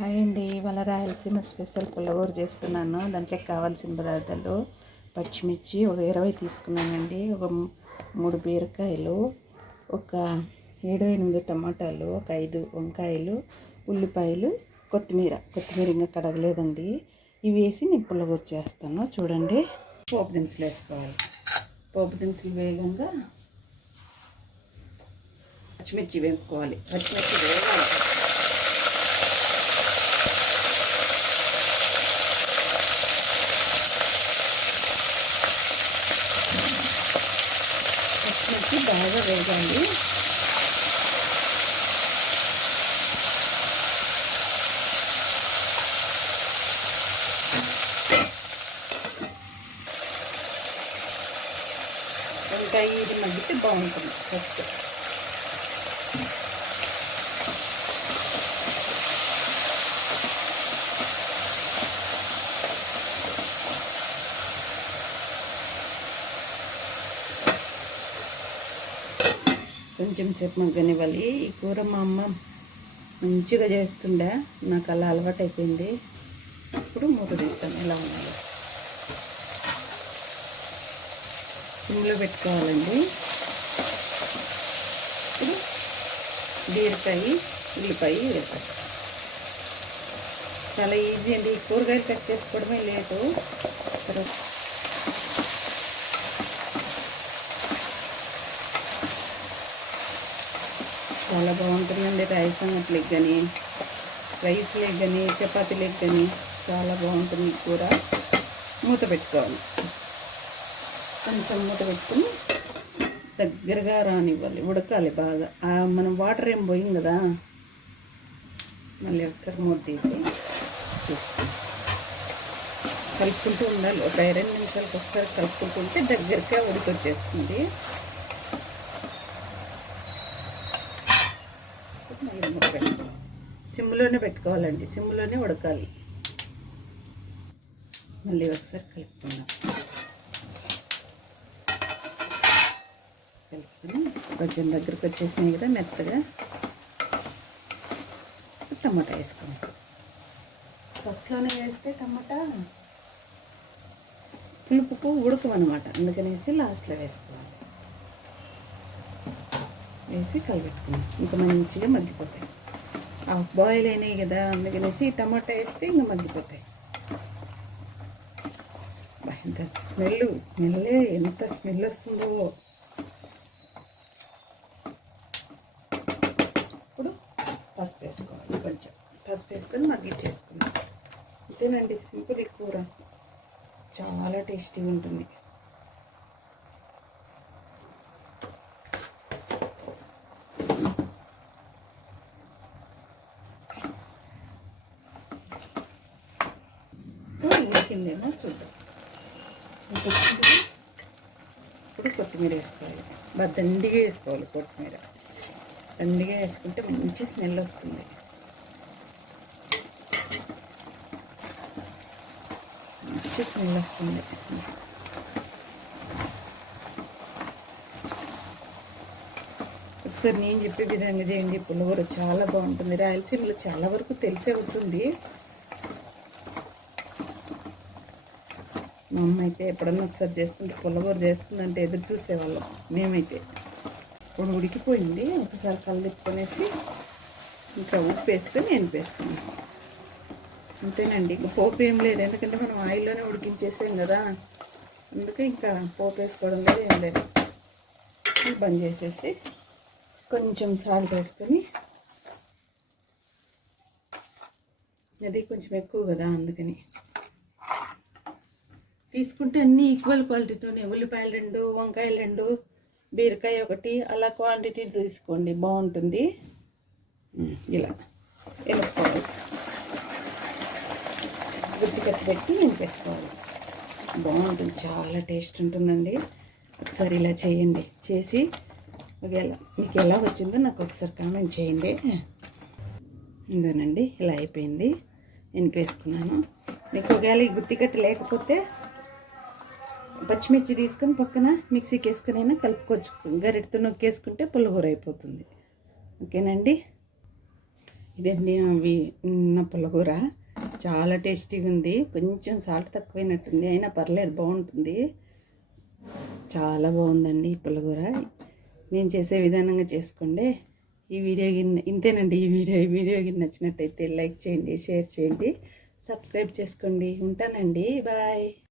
Hi అండి. ఇవాళ Rayalaseema special పుల్లగూర చేస్తున్నాను. దాంట్లోకి కావాల్సిన పదార్థాలు పచ్చిమిర్చి ఒక ఇరవై తీసుకున్నానండి. ఒక మూడు బీరకాయలు ఒక ఏడు ఎనిమిది టమాటాలు ఒక ఐదు వంకాయలు ఉల్లిపాయలు కొత్తిమీర. కొత్తిమీర ఇంకా కడగలేదండి. ఇవి వేసి నేను పుల్లగూర చేస్తాను. చూడండి. పోపు దినుసులు వేసుకోవాలి. పోపు దినుసులు వేగంగా పచ్చిమిర్చి వేపుకోవాలి. పచ్చిమిర్చి వేగాలి పచ్చిమిర్చి బాగా వేగాలి ఇంకా ఇది మగ్గితే బాగుంటుంది ఫస్ట్. కొంచెం సేపు మగ్గనివ్వాలి. ఈ కూర మా అమ్మ మంచిగా చేస్తుండే. నాకు అలా అలవాటు అయిపోయింది ఇప్పుడు మూత తీస్తాను. ఎలా ఉండాలి. సిమ్లో పెట్టుకోవాలండి. ఇప్పుడు బీరకాయ ఉల్లిపాయ చాలా ఈజీ అండి. ఈ కూరగాయలు కట్ చేసుకోవడమే లేదు. చాలా బాగుంటుందండి రైస్ అన్నట్లకి కానీ రైస్ లెగ్ కానీ చపాతీ లెగ్ కానీ చాలా బాగుంటుంది కూర. మూత పెట్టుకోవాలి. కొంచెం మూత పెట్టుకుని దగ్గరగా రానివ్వాలి. ఉడకాలి బాగా. మనం వాటర్ ఏం పోయింది కదా మళ్ళీ ఒకసారి మూత తీసి కలుపుకుంటూ ఉండాలి. ఒక రెండు నిమిషాలకు ఒకసారి కలుపుకుంటుంటే దగ్గరగా ఉడికొచ్చేస్తుంది. పెట్టుకోవాలి సిమ్లోనే పెట్టుకోవాలండి సిమ్లోనే ఉడకాలి. మళ్ళీ ఒకసారి కలుపుకుందాం. కలుపుకొని కొంచెం దగ్గరకు వచ్చేసినాయి కదా మెత్తగా. టమాటా వేసుకుందాం. ఫస్ట్లోనే వేస్తే టమాటా పులుపుకు ఉడకమనమాట అందుకనేసి లాస్ట్లో వేసుకోవాలి. వేసి కలిపెట్టుకున్నాం ఇంకా మంచిగా మగ్గిపోతాయి. హాఫ్ బాయిల్ అయినాయి కదా అందుకనేసి టమాటా వేస్తే ఇంకా మగ్గిపోతాయి. ఎంత స్మెల్ స్మెల్లే ఎంత స్మెల్ వస్తుందో. ఇప్పుడు పసుపు వేసుకోవాలి కొంచెం. పసుపు వేసుకొని మగ్గిచ్చేసుకున్నాం అంతేనండి సింపుల్ ఈ కూర. చాలా టేస్టీగా ఉంటుంది. ఇప్పుడు కొత్తిమీర వేసుకోవాలి. బాగా దండిగా వేసుకోవాలి కొత్తిమీర. దండిగా వేసుకుంటే మంచి స్మెల్ వస్తుంది. మంచి స్మెల్ వస్తుంది. ఒకసారి నేను చెప్పే విధంగా చేయండి. పులిహోర చాలా బాగుంటుంది. రాయలసీమలో చాలా వరకు తెలిసే ఉంటుంది. మా అమ్మ అయితే ఎప్పుడన్నా ఒకసారి చేస్తుంటే పుల్లగూర చేస్తుందంటే ఎదురు చూసేవాళ్ళం. మేమైతే ఇప్పుడు ఉడికిపోయింది. ఒకసారి కళ్ళిప్పుకొనేసి ఇంకా ఉప్పు వేసుకొని నేను వేసుకున్నాను అంతేనండి. ఇంకా పోపు ఏం లేదు. ఎందుకంటే మనం ఆయిల్లోనే ఉడికించేసాం కదా. అందుకే ఇంకా పోపు వేసుకోవడం లేదు ఏం లేదు. బంద్ చేసేసి కొంచెం సాల్ట్ వేసుకొని అది కొంచెం ఎక్కువ కదా అందుకని. తీసుకుంటే అన్నీ ఈక్వల్ క్వాలిటీతోనే ఉల్లిపాయలు రెండు వంకాయలు రెండు బీరకాయ ఒకటి అలా క్వాంటిటీ తీసుకోండి. బాగుంటుంది. ఇలా. ఎలుపుకోవాలి. గుర్తు కట్టి పెట్టి నింపేసుకోవాలి. బాగుంటుంది. చాలా టేస్ట్ ఉంటుందండి. ఒకసారి ఇలా చేయండి. చేసి ఒకవేళ మీకు ఎలా వచ్చిందో నాకు ఒకసారి కామెంట్ చేయండి. ఇందోనండి ఇలా అయిపోయింది. నింపేసుకున్నాను. మీకు ఒకవేళ ఈ గుత్తి కట్టి లేకపోతే పచ్చిమిర్చి తీసుకొని పక్కన మిక్సీకి వేసుకుని అయినా కలుపుకోవచ్చు. గరిటతో నొక్కేసుకుంటే పులిహోర అయిపోతుంది. ఓకేనండి? ఇదండి అవి ఉన్న పులిహోర చాలా టేస్టీగా ఉంది. కొంచెం సాల్ట్ తక్కువైనట్టుంది. అయినా పర్లేదు బాగుంటుంది. చాలా బాగుందండి ఈ పులిహోర నేను చేసే విధానంగా చేసుకోండి. ఈ వీడియో గిన్నె ఇంతేనండి ఈ వీడియో. ఈ వీడియో గిన్నె నచ్చినట్టయితే లైక్ చేయండి షేర్ చేయండి సబ్స్క్రైబ్ చేసుకోండి. ఉంటానండి. బాయ్.